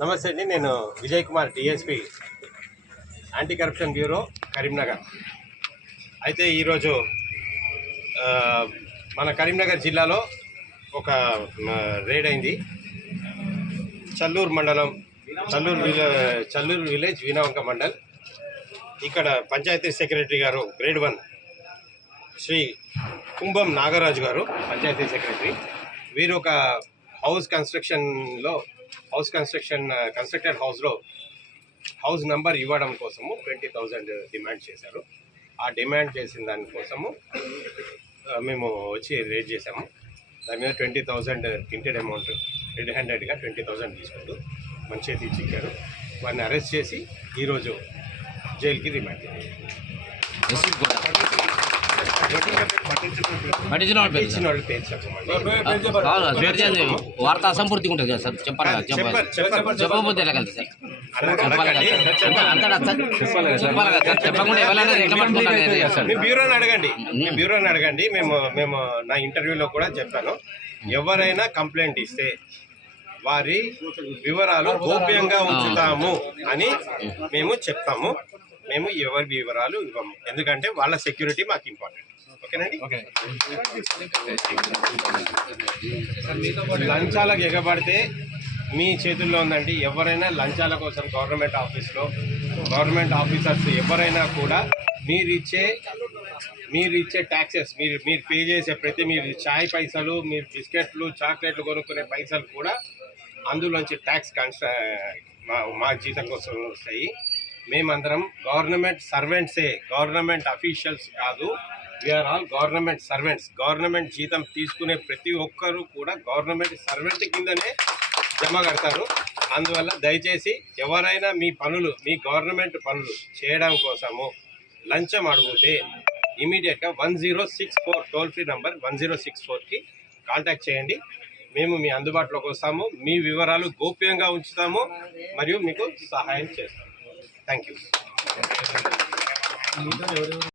నమస్తే అండి, నేను Vijay Kumar, DSP anti corruption bureau, Karimnagar. అయితే ఈరోజు మన కరీంనగర్ జిల్లాలో ఒక రైడ్ అయింది. చల్లూరు మండలం, చల్లూరు విలేజ్, వీణవంక మండల్. ఇక్కడ పంచాయతీ సెక్రటరీ గారు గ్రేడ్ 1 శ్రీ కుంభం నాగరాజు గారు, పంచాయతీ సెక్రటరీ. వీరు ఒక కన్స్ట్రక్టెడ్ హౌస్లో హౌస్ నంబర్ ఇవ్వడం కోసము 20,000 డిమాండ్ చేశారు. ఆ డిమాండ్ చేసిన దానికోసము మేము వచ్చి రేట్ చేసాము. దాని మీద 20,000 ప్రింటెడ్ అమౌంట్, రెడ్ హ్యాండెడ్గా 20,000 తీసుకుంటూ మన చేతికి చిక్కారు. వారిని అరెస్ట్ చేసి ఈరోజు జైలుకి రిమాండ్ చేయాలి. వార్త అసంపూర్తిగా ఉంటుంది కదా సార్, చెప్పకపోతే ఎలా కదా సార్? బ్యూరోని అడగండి. మేము నా ఇంటర్వ్యూలో కూడా చెప్పాను, ఎవరైనా కంప్లైంట్ ఇస్తే వారి వివరాలు గోప్యంగా ఉంచుతాము అని మేము చెప్తాము. మేము ఎవరి వివరాలు ఇవ్వము, ఎందుకంటే వాళ్ళ సెక్యూరిటీ మాకు ఇంపార్టెంట్. ఓకేనండి. లంచాలకు ఎగబడితే మీ చేతుల్లో ఉందండి. ఎవరైనా లంచాల కోసం గవర్నమెంట్ ఆఫీసర్స్ ఎవరైనా కూడా మీరిచ్చే ట్యాక్సెస్, మీరు పే చేసే మీరు చాయ్ పైసలు, మీరు బిస్కెట్లు, చాక్లెట్లు కొనుక్కునే పైసలు కూడా అందులోంచి ట్యాక్స్ మా జీతం కోసం వస్తాయి. మేమందరం గవర్నమెంట్ సర్వెంట్సే, గవర్నమెంట్ అఫీషియల్స్ కాదు. We are all government servants. Government జీతం తీసుకునే ప్రతి ఒక్కరూ కూడా గవర్నమెంట్ సర్వెంట్ కిందనే జమ కడతారు. అందువల్ల దయచేసి ఎవరైనా మీ గవర్నమెంట్ పనులు చేయడం కోసము లంచం అడిగితే ఇమీడియట్గా 1064 టోల్ ఫ్రీ నంబర్ 1064కి కాంటాక్ట్ చేయండి. మేము మీ అందుబాటులోకి వస్తాము, మీ వివరాలు గోప్యంగా ఉంచుతాము, మరియు మీకు సహాయం చేస్తాము. Thank you.